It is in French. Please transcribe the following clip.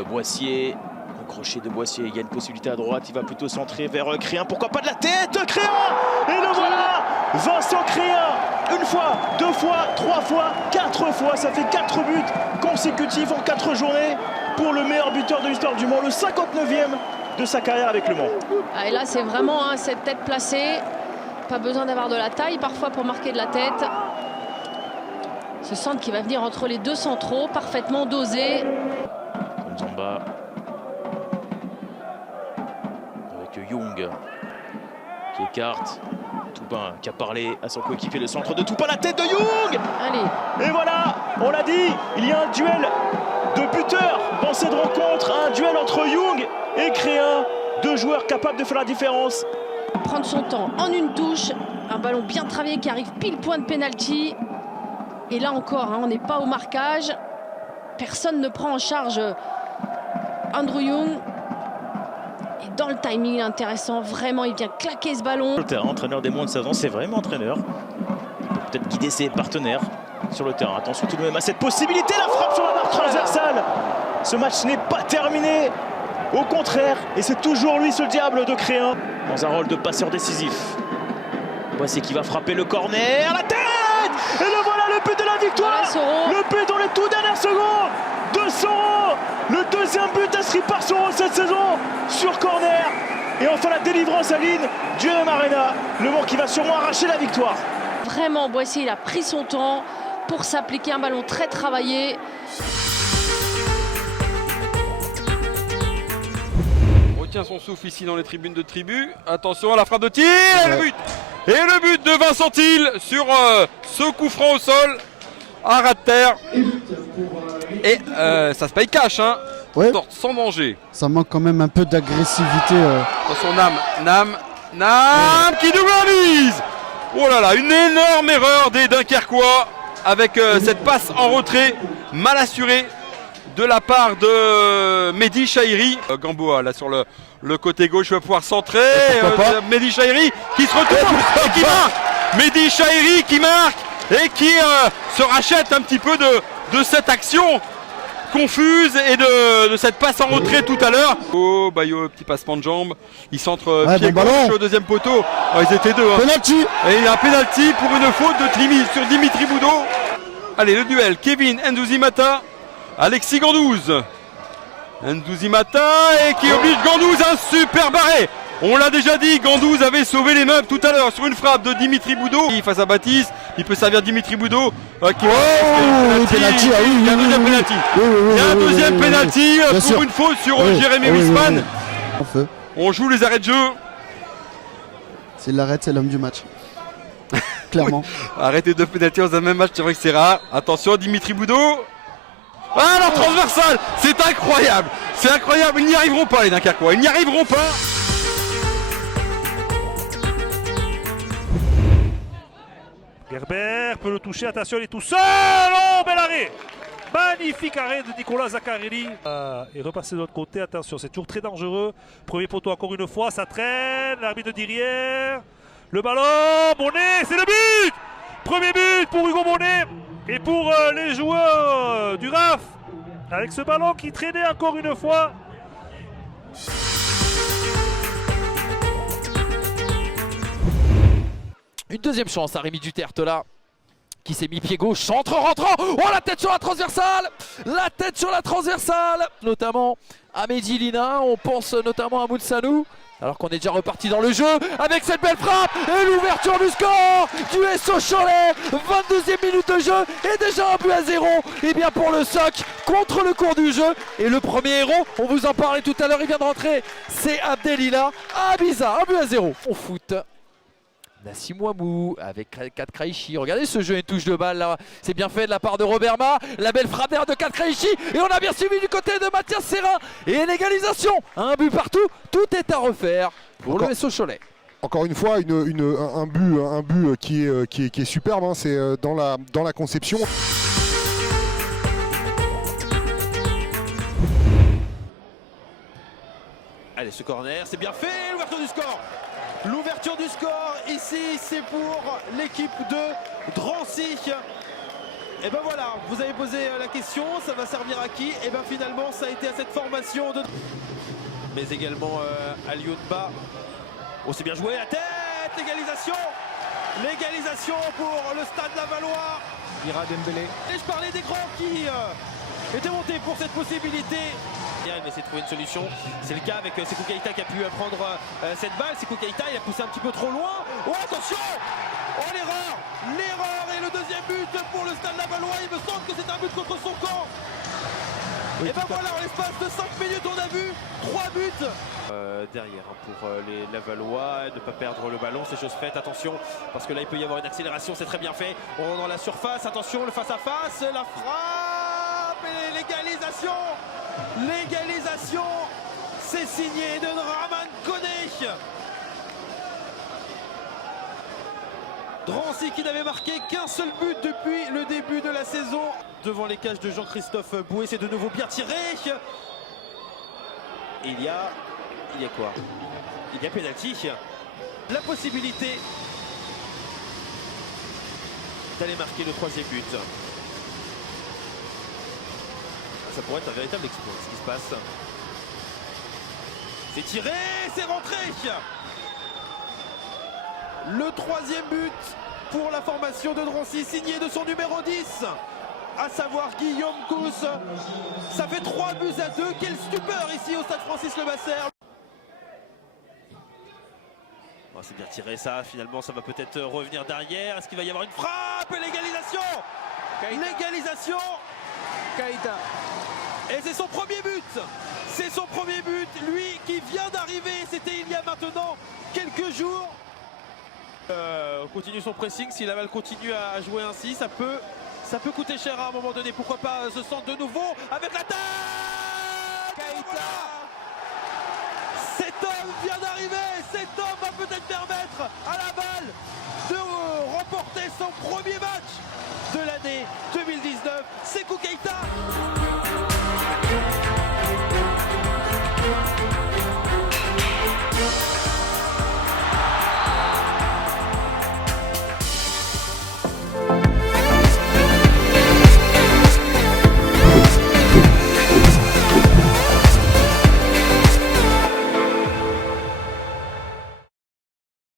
Boissier. Le crochet de Boissier, il y a une possibilité à droite, il va plutôt centrer vers Créan, pourquoi pas de la tête, Créan! Et le voilà, Vincent Créan, une fois, deux fois, trois fois, quatre fois, ça fait 4 buts consécutifs en 4 journées pour le meilleur buteur de l'histoire du Mans, le 59e de sa carrière avec le Mans. Et là c'est vraiment cette tête placée, pas besoin d'avoir de la taille parfois pour marquer de la tête. Ce centre qui va venir entre les deux centraux, parfaitement dosé. Zamba avec Young qui écarte. Toupin qui a parlé à son coéquipier, le centre de Toupin, la tête de Young. Allez. Et voilà, on l'a dit, il y a un duel de buteurs dans cette rencontre, un duel entre Young et Créan, deux joueurs capables de faire la différence. Prendre son temps en une touche, un ballon bien travaillé qui arrive pile point de pénalty. Et là encore, on n'est pas au marquage. Personne ne prend en charge Andrew Young. Et dans le timing intéressant, vraiment, il vient claquer ce ballon. Le terrain, entraîneur des moins de 16 ans, c'est vraiment entraîneur. Il peut peut-être guider ses partenaires sur le terrain. Attention tout de même à cette possibilité, la frappe sur la barre transversale. Ce match n'est pas terminé. Au contraire, et c'est toujours lui ce diable de Créan. Dans un rôle de passeur décisif. Voici qui va frapper le corner, la tête. Et le voilà, le but de la victoire. Voilà, le but dans les toutes dernières secondes de Soro. Le deuxième but inscrit par Soro cette saison sur corner. Et enfin la délivrance à Lynn du MM Arena. Le Mans qui va sûrement arracher la victoire. Vraiment, Boissier, il a pris son temps pour s'appliquer un ballon très travaillé. On retient son souffle ici dans les tribunes de Tribu. Attention à la frappe de tir et le but. Et le but de Vincent Thiel sur ce coup franc au sol à ras de terre. Et ça se paye cash, hein. Ouais. Sans danger. Ça manque quand même un peu d'agressivité. Attention Nam qui double la mise. Oh là là, une énorme erreur des Dunkerquois avec cette passe en retrait mal assurée de la part de Mehdi Chahiri. Gamboa là sur le côté gauche va pouvoir centrer. Mehdi Chahiri qui se retourne et qui marque. Mehdi Chahiri qui marque et qui se rachète un petit peu de cette action confuse et de cette passe en retrait tout à l'heure. Oh Bayo, petit passement de jambe. Il centre pied gauche au deuxième poteau. Oh, ils étaient deux. Hein. Penalty. Et il y a un penalty pour une faute sur Dimitri Boudot. Allez, le duel. Kevin Ndouzimata. Alexis Gandouze. Ndouzimata et qui oblige Gandouze à un super barré. On l'a déjà dit, Gandouze avait sauvé les meubles tout à l'heure sur une frappe de Dimitri Boudot. Face à Baptiste, il peut servir Dimitri Boudot. Qui penalty, il y a un deuxième penalty. Il y a un deuxième penalty pour une faute sur Jérémy Wiesmann. On joue les arrêts de jeu. S'il l'arrête, c'est l'homme du match. Clairement. Arrêtez deux penalties dans un même match, c'est vrai que c'est rare. Attention, Dimitri Boudot. Ah, la transversale, c'est incroyable. C'est incroyable, ils n'y arriveront pas les Dunkerquois. Ils n'y arriveront pas. Gerber peut le toucher, attention, il est tout seul. Oh, bel arrêt. Magnifique arrêt de Nicolas Zaccarelli. Et repasser de l'autre côté, attention, c'est toujours très dangereux. Premier poteau encore une fois, ça traîne. L'arbitre de derrière. Le ballon, Bonnet, c'est le but. Premier but pour Hugo Bonnet. Et pour les joueurs du RAF. Avec ce ballon qui traînait encore une fois. Une deuxième chance à Rémi Duterte là, qui s'est mis pied gauche, centre rentrant. Oh, la tête sur la transversale. La tête sur la transversale. Notamment à Mehdi Lina, on pense notamment à Moutsanou. Alors qu'on est déjà reparti dans le jeu avec cette belle frappe et l'ouverture du score du SO Cholet. 22e minute de jeu et déjà un but à 0. Et bien pour le SOC contre le cours du jeu. Et le premier héros, on vous en parlait tout à l'heure, il vient de rentrer. C'est Abdelila Abiza, un but à 0. On foot. Nassim Ouamou avec Kat Kraichi. Regardez ce jeu, une touche de balle là. C'est bien fait de la part de Robert Ma. La belle frappe derrière de Kat Kraichi. Et on a bien suivi du côté de Mathias Serrin. Et l'égalisation. Un but partout. Tout est à refaire pour le SO Cholet. Encore une fois, un but qui est superbe. Hein. C'est dans la conception. Allez, ce corner, c'est bien fait. L'ouverture du score. L'ouverture du score, ici, c'est pour l'équipe de Drancy. Et ben voilà, vous avez posé la question, ça va servir à qui? Et ben finalement ça a été à cette formation de... Mais également à Lyonba. Oh c'est bien joué, la tête, l'égalisation. L'égalisation pour le Stade Lavallois. Ira Dembélé. Et je parlais des grands qui étaient montés pour cette possibilité. Il va essayer de trouver une solution. C'est le cas avec Sékou Keïta qui a pu prendre cette balle. Sékou Keïta, il a poussé un petit peu trop loin. Oh attention! Oh l'erreur! L'erreur et le deuxième but pour le Stade Lavallois. Il me semble que c'est un but contre son camp. Oui, et ben voilà, en l'espace de 5 minutes, on a vu 3 buts. Derrière pour les Lavallois, ne pas perdre le ballon, c'est chose faite. Attention, parce que là il peut y avoir une accélération, c'est très bien fait. On rentre dans la surface, attention, le face-à-face, la frappe et l'égalisation. L'égalisation, c'est signé de Draman Koné. Drancy qui n'avait marqué qu'un seul but depuis le début de la saison. Devant les cages de Jean-Christophe Boué, c'est de nouveau bien tiré. Et il y a quoi? Il y a pénalty. La possibilité d'aller marquer le troisième but. Ça pourrait être un véritable exploit, ce qui se passe. C'est tiré, c'est rentré. Le troisième but pour la formation de Drancy, signé de son numéro 10, à savoir Guillaume Cousse. Ça fait 3 buts à 2. Quelle stupeur ici au stade Francis Levasseur. Oh, c'est bien tiré ça, finalement ça va peut-être revenir derrière. Est-ce qu'il va y avoir une frappe et l'égalisation? L'égalisation Keïta. Et c'est son premier but. C'est son premier but, lui qui vient d'arriver, c'était il y a maintenant quelques jours. Continue son pressing, si Laval continue à jouer ainsi, ça peut coûter cher à un moment donné. Pourquoi pas ce centre de nouveau avec la tête. Keïta. Cet homme vient d'arriver, cet homme va peut-être permettre à Laval de remporter son premier match de l'année 2019. Sékou Keïta.